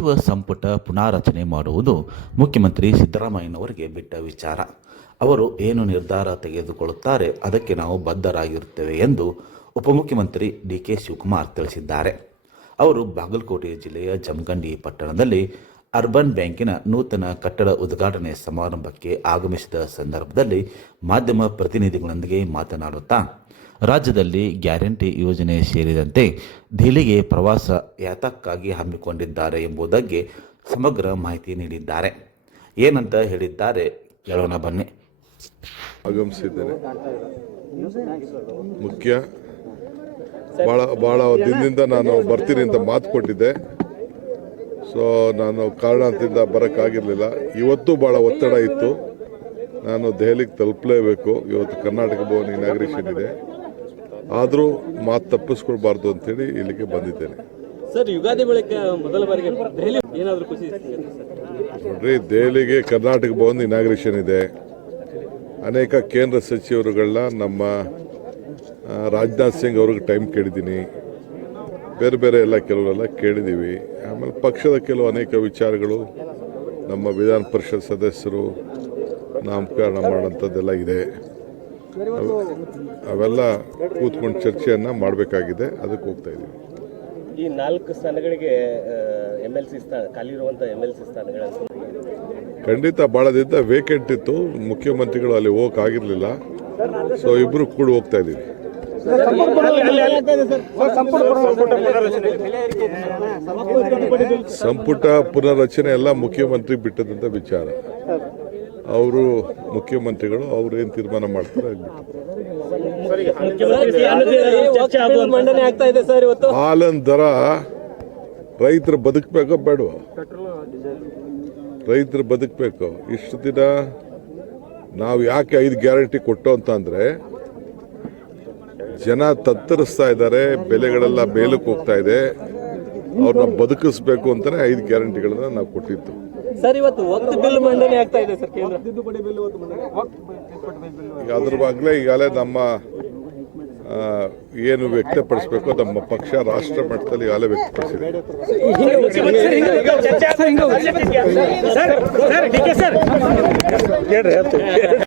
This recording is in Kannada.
ಸಚಿವ ಸಂಪುಟ ಪುನಾರಚನೆ ಮಾಡುವುದು ಮುಖ್ಯಮಂತ್ರಿ ಸಿದ್ದರಾಮಯ್ಯನವರಿಗೆ ಬಿಟ್ಟ ವಿಚಾರ. ಅವರು ಏನು ನಿರ್ಧಾರ ತೆಗೆದುಕೊಳ್ಳುತ್ತಾರೆ ಅದಕ್ಕೆ ನಾವು ಬದ್ಧರಾಗಿರುತ್ತೇವೆ ಎಂದು ಉಪಮುಖ್ಯಮಂತ್ರಿ ಡಿಕೆ ಶಿವಕುಮಾರ್ ತಿಳಿಸಿದ್ದಾರೆ. ಅವರು ಬಾಗಲಕೋಟೆ ಜಿಲ್ಲೆಯ ಜಮಖಂಡಿ ಪಟ್ಟಣದಲ್ಲಿ ಅರ್ಬನ್ ಬ್ಯಾಂಕಿನ ನೂತನ ಕಟ್ಟಡ ಉದ್ಘಾಟನೆ ಸಮಾರಂಭಕ್ಕೆ ಆಗಮಿಸಿದ ಸಂದರ್ಭದಲ್ಲಿ ಮಾಧ್ಯಮ ಪ್ರತಿನಿಧಿಗಳೊಂದಿಗೆ ಮಾತನಾಡುತ್ತಾ ರಾಜ್ಯದಲ್ಲಿ ಗ್ಯಾರಂಟಿ ಯೋಜನೆ ಸೇರಿದಂತೆ ದೆಹಲಿಗೆ ಪ್ರವಾಸ ಯಾತಕ್ಕಾಗಿ ಹಮ್ಮಿಕೊಂಡಿದ್ದಾರೆ ಎಂಬುದಕ್ಕೆ ಸಮಗ್ರ ಮಾಹಿತಿ ನೀಡಿದ್ದಾರೆ. ಏನಂತ ಹೇಳಿದ್ದಾರೆ ಕೇಳೋಣ ಬನ್ನಿ. ಆಗಮಿಸಿದ್ದೇನೆ. ಮುಖ್ಯ ಭಾಳ ದಿನದಿಂದ ನಾನು ಬರ್ತೀನಿ ಅಂತ ಮಾತು ಕೊಟ್ಟಿದ್ದೆ. ಸೊ ನಾನು ಕಾರಣದಿಂದ ಬರೋಕ್ಕಾಗಿರಲಿಲ್ಲ. ಇವತ್ತು ಭಾಳ ಒತ್ತಡ ಇತ್ತು. ನಾನು ದೆಹಲಿಗೆ ತಲುಪಲೇಬೇಕು. ಇವತ್ತು ಕರ್ನಾಟಕ ಭವನ ಇನಾಗ್ರೇಷನ್ ಇದೆ. ಆದರೂ ಮಾತು ತಪ್ಪಿಸ್ಕೊಳ್ಬಾರ್ದು ಅಂತೇಳಿ ಇಲ್ಲಿಗೆ ಬಂದಿದ್ದೇನೆ. ಸರ್, ಯುಗಾದಿ ಬಳಿಕ ಮೊದಲ ಬಾರಿಗೆ ದೆಹಲಿ ಏನಾದರೂ ಖುಷಿ? ನೋಡ್ರಿ, ದೆಹಲಿಗೆ ಕರ್ನಾಟಕ ಭವನ ಇನಾಗ್ರೇಷನ್ ಇದೆ. ಅನೇಕ ಕೇಂದ್ರ ಸಚಿವರುಗಳನ್ನ ನಮ್ಮ ರಾಜನಾಥ್ ಸಿಂಗ್ ಅವ್ರಿಗೆ ಟೈಮ್ ಕೇಳಿದ್ದೀನಿ. ಬೇರೆ ಎಲ್ಲ ಕೆಲವರೆಲ್ಲ ಕೇಳಿದ್ದೀವಿ. ಆಮೇಲೆ ಪಕ್ಷದ ಕೆಲವು ಅನೇಕ ವಿಚಾರಗಳು ನಮ್ಮ ವಿಧಾನ ಪರಿಷತ್ ಸದಸ್ಯರು ನಾಮಕರಣ ಮಾಡೋಂಥದ್ದೆಲ್ಲ ಇದೆ. ಅವೆಲ್ಲ ಕೂತ್ಕೊಂಡು ಚರ್ಚೆಯನ್ನು ಮಾಡಬೇಕಾಗಿದೆ. ಅದಕ್ಕೆ ಹೋಗ್ತಾ ಇದ್ದೀವಿ. ಈ 4 ಸ್ಥಾನಗಳಿಗೆ MLC ಸ್ಥಾನ ಖಾಲಿ ಇರುವಂಥ MLC ಸ್ಥಾನಗಳನ್ನು ಖಂಡಿತ ಭಾಳ ದಿನ ವೇಕೆಂಟ್ ಇತ್ತು. ಮುಖ್ಯಮಂತ್ರಿಗಳು ಅಲ್ಲಿ ಹೋಗೋಕ್ಕಾಗಿರಲಿಲ್ಲ. ಸೊ ಇಬ್ಬರು ಕೂಡ ಹೋಗ್ತಾ ಇದ್ದೀವಿ. ಸಂಪುಟ ಪುನರ್ರಚನೆ ಎಲ್ಲ ಮುಖ್ಯಮಂತ್ರಿ ಬಿಟ್ಟದಂತ ವಿಚಾರ. ಅವರು ಮುಖ್ಯಮಂತ್ರಿಗಳು ಅವ್ರು ಏನು ತೀರ್ಮಾನ ಮಾಡ್ತಾರೆ ಹಾಲನ್ ದರ ರೈತರು ಬದುಕಬೇಕೋ ಬೇಡವೋ? ರೈತರು ಬದುಕಬೇಕು. ಇಷ್ಟು ದಿನ ನಾವು ಯಾಕೆ 5 ಗ್ಯಾರಂಟಿ ಕೊಟ್ಟು ಅಂತಂದ್ರೆ ಜನ ತತ್ತರಿಸ್ತಾ ಇದ್ದಾರೆ, ಬೆಲೆಗಳೆಲ್ಲ ಮೇಲಕ್ಕೆ ಹೋಗ್ತಾ ಇದೆ. ಅವ್ರನ್ನ ಬದುಕಿಸ್ಬೇಕು ಅಂತಾನೆ 5 ಗ್ಯಾರಂಟಿಗಳನ್ನ ನಾವು ಕೊಟ್ಟಿದ್ದು. ಸರ್, ಇವತ್ತು ವಕ್ಫ್ ಬಿಲ್ ಮಂಡನೆ ಆಗ್ತಾ ಇದೆ ಸರ್. ಕೇಂದ್ರ ಈಗ ಅದ್ರ ಬಗ್ಗೆ ಈಗಾಗಲೇ ನಮ್ಮ ಏನು ವ್ಯಕ್ತಪಡಿಸಬೇಕು ನಮ್ಮ ಪಕ್ಷ ರಾಷ್ಟ್ರ ಮಟ್ಟದಲ್ಲಿ ಈಗಾಗಲೇ ವ್ಯಕ್ತಪಡಿಸಿದೆ.